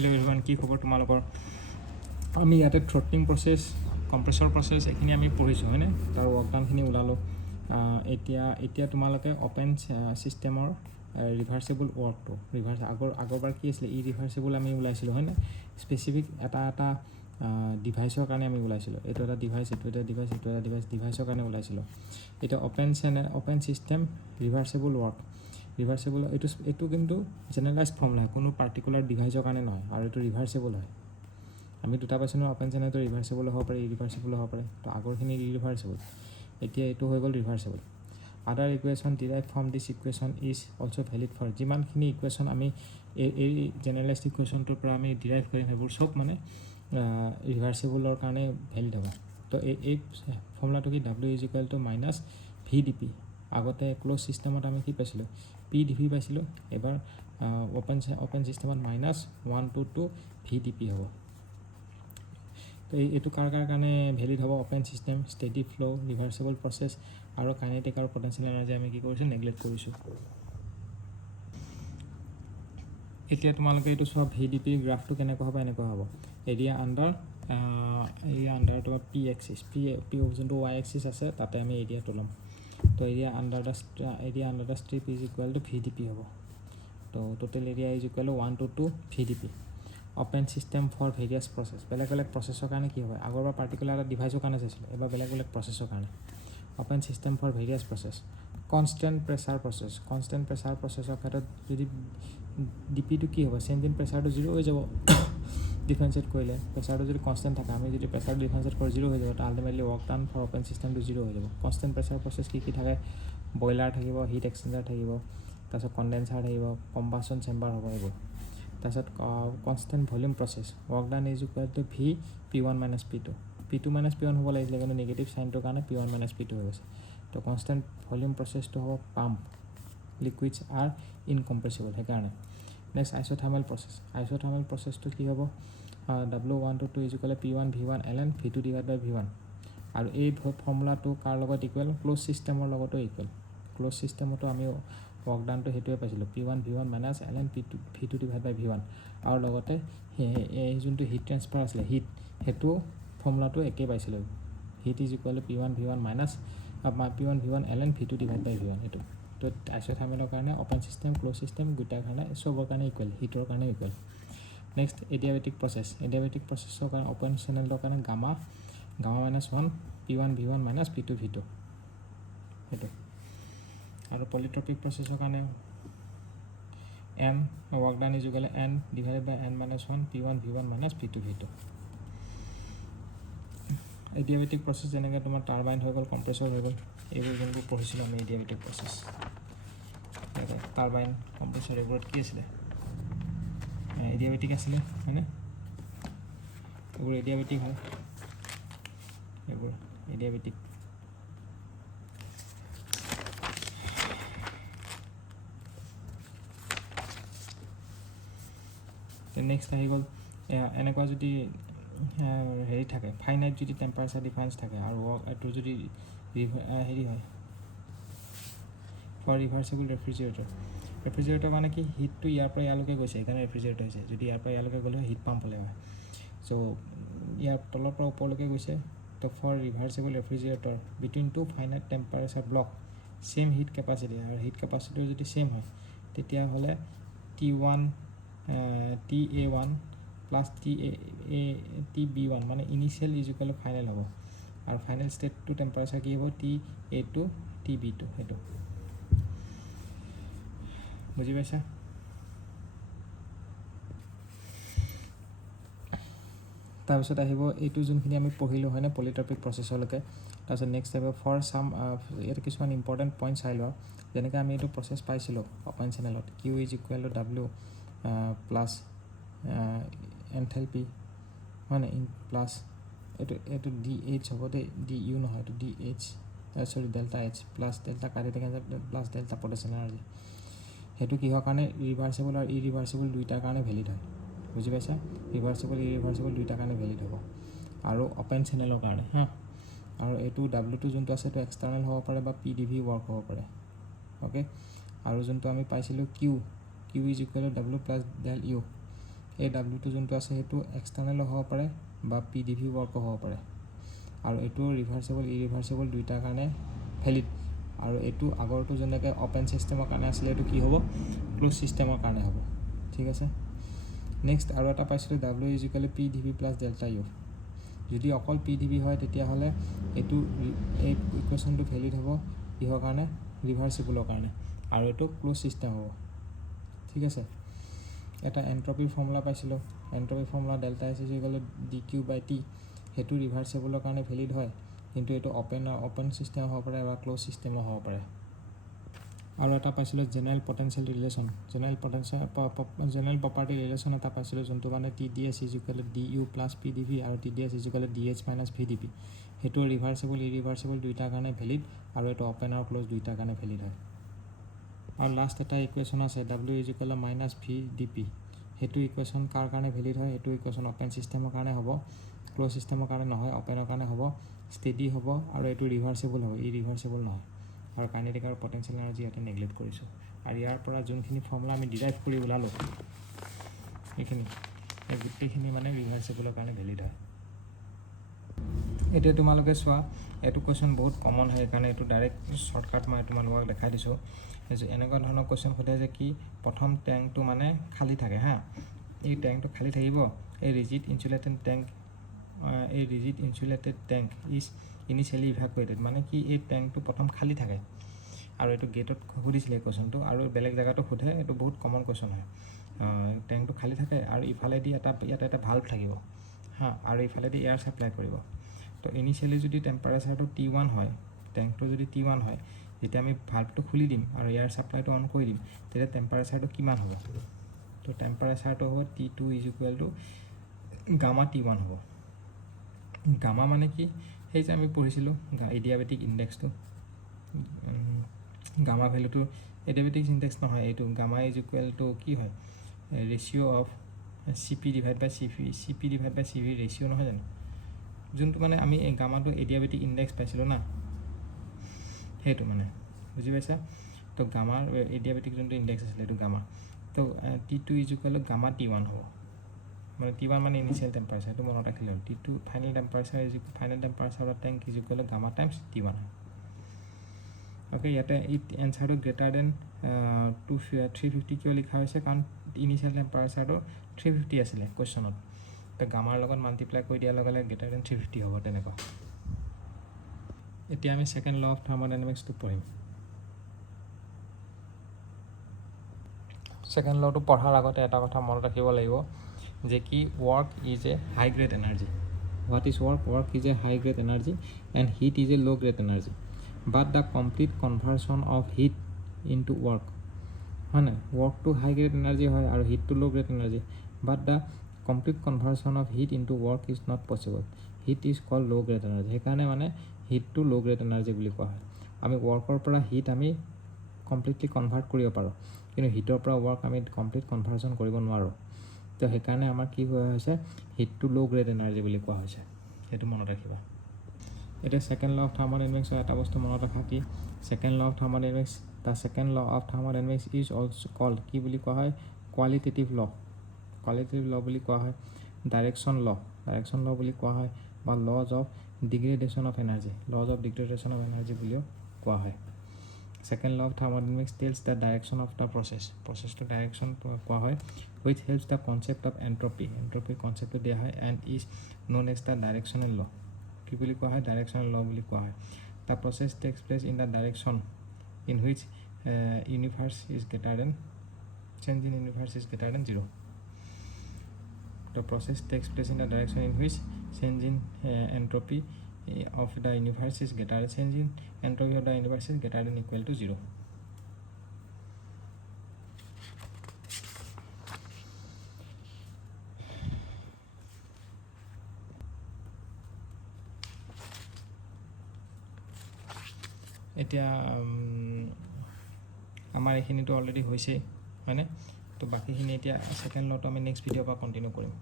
Hello' everyone, কি খবৰ তোমালোকৰ? আমি ইয়াতে থ্ৰটলিং প্ৰচেছ, কম্প্ৰেছৰ প্ৰচেছ এইখিনি আমি পঢ়িছোঁ হয়নে? তাৰ ৱৰ্কডাউনখিনি ওলালোঁ। এতিয়া তোমালোকে অপেন ছিষ্টেমৰ ৰিভাৰ্চেবল ৱৰ্কটো আগৰবাৰ কি আছিলে? ৰিভাৰ্চেবল আমি ওলাইছিলোঁ হয়নে? স্পেচিফিক এটা ডিভাইচৰ কাৰণে আমি ওলাইছিলোঁ। এইটো এটা ডিভাইচ, এইটো এটা ডিভাইচ, এইটো এটা ডিভাইচৰ কাৰণে ওলাইছিলোঁ। এতিয়া অপেন ছিষ্টেম ৰিভাৰ্চেবল ৱৰ্ক। ৰিভাৰ্চেবল এইটো কিন্তু জেনেৰেলাইজ ফৰ্ম নহয়, কোনো পাৰ্টিকুলাৰ ডিভাইচৰ কাৰণে নহয়, আৰু এইটো ৰিভাৰ্চেবল হয়। আমি দুটা পাইছোঁ নহয়, অপেন চেনেলটো ৰিভাৰ্চেবল হ'ব পাৰে, ইৰিভাৰ্চেবল হ'ব পাৰে। তো আগৰখিনি ইৰিভাৰ্চেবল, এতিয়া এইটো হৈ গ'ল reversible. Other equation derive from this equation is also' valid for. যিমানখিনি ইকুৱেশ্যন আমি এই জেনেৰেলাইজ ইকুৱেশ্যনটোৰ পৰা আমি ডিৰাইভ কৰিম, সেইবোৰ চব মানে ৰিভাৰ্চেবলৰ কাৰণে ভেলিড হ'ব। তো এই ফৰ্মুলাটো কি? W=-VdP। আগতে ক্ল'জ ছিষ্টেমত আমি কি পাইছিলোঁ? PdV পাইছিলোঁ। এবাৰ অপেন ছিষ্টেমত -1 to 2 VdP হ'ব। তো এইটো কাৰ কাৰণে ভেলিড হ'ব? অপেন ছিষ্টেম, ষ্টেডি ফ্ল', ৰিভাৰ্চেবল প্ৰচেছ আৰু কাইনেটিক আৰু পটেঞ্চিয়েল এনাৰ্জি আমি কি কৰিছোঁ? নেগলেক্ট কৰিছোঁ। এতিয়া তোমালোকে এইটো চোৱা, VdP গ্ৰাফটো কেনেকুৱা হ'ব? এনেকুৱা হ'ব। এৰিয়া আণ্ডাৰ তোমাৰ পি এক্সিছ, যোনটো Y এক্সিছ আছে তাতে আমি এৰিয়াটো ল'ম। তো area under the strip is equal to VdP হ'ব। তো total area is equal to 1 to 2 VdP। Open system for various process. বেলেগ প্ৰচেছৰ কাৰণে কি হয়? আগৰবাৰ পাৰ্টিকুলাৰ এটা ডিভাইচৰ কাৰণে চাইছিলোঁ, এবাৰ বেলেগ প্ৰচেছৰ কাৰণে। Open system for various process. Constant pressure প্ৰচেছৰ ক্ষেত্ৰত যদি ডিপিটো কি হ'ব? চেঞ্জ ইন প্ৰেছাৰটো 0 হৈ যাব। ডিফাৰেঞ্চিয়েট কৰিলে প্ৰেছাৰটো যদি কনষ্টেণ্ট থাকে, আমি যদি প্ৰেছাৰটো ডিফাৰেঞ্চিয়েট কৰি 0 হৈ যাব, তো ultimately work done for open ছিষ্টেমটো 0 হৈ যাব। কনষ্টেণ্ট প্ৰেছাৰ প্ৰচেছ কি থাকে? বইলাৰ থাকিব, হিট এক্সচেঞ্জাৰ থাকিব, তাৰপিছত কণ্ডেঞ্চাৰ থাকিব, কম্বাছন চেম্বাৰ হ'ব এইবোৰ। তাৰপিছত constant volume process, work done is equal to P1 - P2। P2 - P1 হ'ব লাগিছিলে, কিন্তু নিগেটিভ চাইনটোৰ কাৰণে P1 - P2 হৈ গৈছে। তো কনষ্টেণ্ট ভলিউম প্ৰচেছটো হ'ব পাম্প, লিকুইডছ আৰ ইনকম্প্ৰেছিবল, সেইকাৰণে। নেক্সট আইচ'থাৰ্মেল প্ৰচেছটো কি হ'ব? W1 to 2 is equal P1 V1 ln V2/V1। আৰু এই ফৰ্মুলাটো কাৰ লগত ইকুৱেল? ক্ল'জ ছিষ্টেমৰ লগতো ইকুৱেল। ক্ল'জ ছিষ্টেমতো আমি ৱৰ্ক ডাউনটো সেইটোৱে পাইছিলোঁ, P1 V1 - ln V2/V1। আৰু লগতে এই যোনটো হিট ট্ৰেন্সফাৰ আছিলে, সেইটো ফৰ্মুলাটো একেই পাইছিলোঁ। Heat is equal to P1 V1 ln V2/V1 এইটো। তো আইচ'থাৰ্মেলৰ কাৰণে অপেন ছিষ্টেম, ক্ল'জ ছিষ্টেম দুটাৰ কাৰণে চবৰ কাৰণে ইকুৱেল, হিটৰ কাৰণে ইকুৱেল। নেক্সট এডিয়াবেটিক প্ৰচেছৰ কাৰণে অপেন চেনেলৰ কাৰণে gamma -1 P1 V1 - P2 V2 সেইটো। আৰু পলিট্ৰপিক প্ৰচেছৰ কাৰণে N work done is equal N / N-1 P1 V1 - P2 V2। Adiabatic process যেনেকৈ তোমাৰ টাৰবাইন হৈ গ'ল, কম্প্ৰেছৰ হৈ গ'ল, এইবোৰ যোনবোৰ পঢ়িছিলোঁ আমি এডিয়াবেটিক প্ৰচেছ। টাৰবাইন, কম্প্ৰেছৰ এইবোৰত কি আছিলে? এডিয়াবেটিক আছিলে হয়নে? এইবোৰ এডিয়াবেটিক হয়, এইবোৰ এডিয়াবেটিক। নেক্সট আহি গ'ল এনেকুৱা যদি হেৰি থাকে, ফাইনাইট যদি টেম্পাৰেচাৰ ডিফাৰেঞ্চ থাকে, আৰু এইটো যদি হেৰি হয় ফৰ ৰিভাৰ্চেবল ৰেফ্ৰিজাৰেটৰ মানে কি? হিটটো ইয়াৰ পৰা ইয়ালৈকে গৈছে, সেইকাৰণে ৰেফ্ৰিজাৰেটৰ হৈছে। যদি ইয়াৰ পৰা ইয়ালৈকে গ'লে হিট পাম্প হ'লে হয়। চ' ইয়াৰ তলৰ পৰা ওপৰলৈকে গৈছে, তো for reversible refrigerator between two finite temperature block same heat capacity, আৰু হিট কেপাচিটিও যদি ছেম হয়, তেতিয়াহ'লে TA1 প্লাছ TB1 মানে initial is equal to final হ'ব। আৰু ফাইনেল ষ্টেটটো টেম্পাৰেচাৰ কি হ'ব? TA2 TB2 সেইটো। বুজি পাইছা? তাৰপিছত আহিব এইটো যোনখিনি আমি পঢ়িলোঁ হয়নে, পলিট্ৰপিক প্ৰচেছলৈকে। তাৰপিছত নেক্সট আহিব ফৰ চাম, ইয়াতে কিছুমান ইম্পৰ্টেণ্ট পইণ্ট চাই লোৱা। যেনেকৈ আমি এইটো প্ৰচেছ পাইছিলোঁ অপেন চেনেলত, Q is equal to W plus enthalpy হয় নাই, প্লাছ এইটো DH হ'ব দেই, DU নহয়, এইটো DH delta H plus delta kinetic energy plus delta potential energy. সেইটো কিহৰ কাৰণে? ৰিভাৰ্চেবল আৰু ইৰিভাৰ্চেবল দুইটাৰ কাৰণে ভেলিড হয়। বুজি পাইছা? ৰিভাৰ্চেবল ইৰিভাৰ্চেবল দুইটাৰ কাৰণে ভেলিড হ'ব, আৰু অপেন চেনেলৰ কাৰণে হা। আৰু এইটো W2 যোনটো আছে, এইটো এক্সটাৰ্নেল হ'ব পাৰে বা PdV ৱৰ্ক হ'ব পাৰে। অ'কে, আৰু যোনটো আমি পাইছিলোঁ Q is equal to W plus del U, এই ডাব্লিউটো যোনটো আছে সেইটো এক্সটাৰ্নেলো হ'ব পাৰে বা পিডিভি ৱৰ্কো হ'ব পাৰে আৰু এইটো ৰিভাৰ্চেবল ইৰিভাৰ্চেবল দুইটাৰ কাৰণে ভেলিড আৰু এইটো আগৰটো যেনেকৈ অপেন ছিষ্টেমৰ কাৰণে আছিলে এইটো কি হ'ব ক্লোজ ছিষ্টেমৰ কাৰণে হ'ব ঠিক আছে নেক্সট আৰু এটা পাইছিলোঁ W is equal to PdV plus delta U যদি অকল পিডিভি হয় তেতিয়াহ'লে এইটো এই ইকুৱেশ্যনটো ভেলিড হ'ব কিহৰ কাৰণে ৰিভাৰ্চিবলৰ কাৰণে আৰু এইটো ক্লোজ ছিষ্টেম হ'ব ঠিক আছে এটা এন্ট্ৰপিৰ ফৰ্মুলা পাইছিলোঁ এন্ট্ৰপিৰ formula delta S is equal to D Q by T সেইটো ৰিভাৰ্চিবলৰ কাৰণে ভেলিড হয় কিন্তু এইটো অপেন ছিষ্টেম হ'ব পাৰে বা ক্লোজ ছিষ্টেমো হ'ব পাৰে আৰু এটা পাইছিলোঁ general potential relation general property relation এটা পাইছিলোঁ যোনটো মানে T D S is equal to D U plus P D V আৰু T D S is equal to D H minus V D P সেইটো ৰিভাৰ্চিবল ইৰিভাৰ্চিবল দুইটাৰ কাৰণে valid আৰু এইটো অপেন আৰু ক্লোজ দুইটাৰ কাৰণে ভেলিড হয় আৰু লাষ্ট এটা ইকুৱেশ্যন আছে W is equal two minus V D P সেইটো ইকুৱেশ্যন কাৰ কাৰণে ভেলিড হয় এইটো ইকুৱেশ্যন অপেন ছিষ্টেমৰ কাৰণে হ'ব ক্লোজ ছিষ্টেমৰ কাৰণে নহয় অপেনৰ কাৰণে হ'ব ষ্টেডি হ'ব আৰু এইটো ৰিভাৰ্চিবল হ'ব ইৰিভাৰ্চিবল নহয় আৰু কাইনেটিক আৰু পটেঞ্চিয়েল এনাৰ্জি ইয়াতে নেগলেক্ট কৰিছোঁ আৰু ইয়াৰ পৰা যোনখিনি ফৰ্মুলা আমি ডিৰাইভ কৰি ওলালোঁ এইখিনি এই গোটেইখিনি মানে ৰিভাৰ্চিবলৰ কাৰণে ভেলিড হয় এতিয়া তোমালোকে চোৱা এইটো কুৱেশ্যন বহুত কমন হয় সেইকাৰণে এইটো ডাইৰেক্ট শ্বৰ্টকাট মই তোমালোকক দেখাই দিছোঁ এনেকুৱা ধৰণৰ কুৱেশ্যন সোধে যে কি প্ৰথম টেংকটো মানে খালী থাকে হা এই টেংকটো খালী থাকিব এই ৰিজিড ইনচুলেটেড টেংক ইজ ইনিচিয়েলি ইভাকুৱেটেড মানে কি এই টেংকটো প্ৰথম খালী থাকে আৰু এইটো গেটত সুধিছিলে এই কুৱেশ্যনটো আৰু বেলেগ জেগাতো সোধে এইটো বহুত কমন কুৱেশ্যন হয় টেংকটো খালী থাকে আৰু ইফালেদি ইয়াতে এটা ভাল্ভ থাকিব হা আৰু ইফালেদি এয়াৰ ছাপ্লাই কৰিব তো ইনিচিয়েলি যদি টেম্পাৰেচাৰটো T1 হয় টেংকটো যদি T1 হয় যেতিয়া আমি ভাল্ভটো খুলি দিম আৰু এয়াৰ ছাপ্লাইটো অন কৰি দিম তেতিয়া টেম্পাৰেচাৰটো কিমান হ'ব তো টেম্পাৰেচাৰটো হ'ব T2 is equal to gamma T1 হ'ব গামা মানে কি সেই যে আমি পঢ়িছিলোঁ এডিয়াবেটিক ইণ্ডেক্সটো গামা ভেলুটো এডিয়াবেটিক ইণ্ডেক্স নহয় এইটো গামা ইজ ইকুৱেল টু কি হয় ratio' of CP divide by CV ratio' নহয় জানো যোনটো মানে আমি এই গামাটো এডিয়াবেটিক ইণ্ডেক্স পাইছিলোঁ না সেইটো মানে বুজি পাইছা তো গামাৰ এডিয়াবেটিক যোনটো ইণ্ডেক্স আছিলে এইটো গামা তো T2 is equal to gamma T1 হ'ব মানে T1 মানে ইনিচিয়েল টেম্পাৰেচাৰ এইটো মনত ৰাখিলে হ'ল T2 final temperature of tank is equal to gamma times T1 okay ইয়াতে এই এনচাৰটো গ্ৰেটাৰ দেন 350 কিয় লিখা হৈছে কাৰণ ইনিচিয়েল টেম্পাৰেচাৰটো 350 আছিলে কুৱেশ্যনত তো গামাৰ লগত মাল্টিপ্লাই কৰি দিয়াৰ লগে লগে গ্ৰেটাৰ দেন 350 হ'ব তেনেকুৱা এতিয়া আমি ছেকেণ্ড ল অফ থাৰ্মোডাইনামিক্সটো পঢ়িম ছেকেণ্ড লটো পঢ়াৰ আগতে এটা কথা মনত ৰাখিব লাগিব যে কি work is a high grade energy what is work is a high grade energy and heat is a low' grade energy but the complete conversion of heat into work হয় নাই ৱৰ্কটো হাই গ্ৰেড এনাৰ্জি হয় আৰু হিটটো low' grade energy but the complete conversion of heat into work is not possible heat is call low' grade energy সেইকাৰণে মানে হিটটো low' grade energy বুলি কোৱা হয় আমি ৱৰ্কৰ পৰা হিট আমি কমপ্লিটলি কনভাৰ্ট কৰিব পাৰোঁ কিন্তু হিটৰ পৰা ৱৰ্ক আমি কমপ্লিট কনভাৰ্চন কৰিব নোৱাৰোঁ তো সেইকাৰণে আমাৰ কি হোৱা হৈছে হিটটো ল' গ্ৰেড এনাৰ্জি বুলি কোৱা হৈছে সেইটো মনত ৰাখিবা এতিয়া ছেকেণ্ড ল অফ থাৰ্মোডাইনামিক্সৰ এটা বস্তু মনত ৰাখা কি second law of thermodynamics the second law of thermodynamics is also called কি বুলি কোৱা হয় কোৱালিটেটিভ ল বুলি কোৱা হয় ডাইৰেকশ্যন ল বুলি কোৱা হয় বা laws of degradation of energy বুলিও কোৱা হয় second law of thermodynamics tells the direction of the প্ৰচেছটো ডাইৰেকশ্যন কোৱা হয় which helps the concept of entropy কনচেপ্টটো দিয়া হয় and is known as the directional law কি বুলি কোৱা হয় ডাইৰেকশ্যনেল ল বুলি কোৱা হয় the process takes place in the direction in which universe is greater than zero' the process takes place in the direction in which change in entropy of the universe is greater change in entropy of the universe is greater than equal to 0 এতিয়া আমাৰ এইখিনিতো already হৈছে হয়নে তো বাকিখিনি এতিয়া second লটো আমি next ভিডিঅ'ৰ পৰা কণ্টিনিউ কৰিম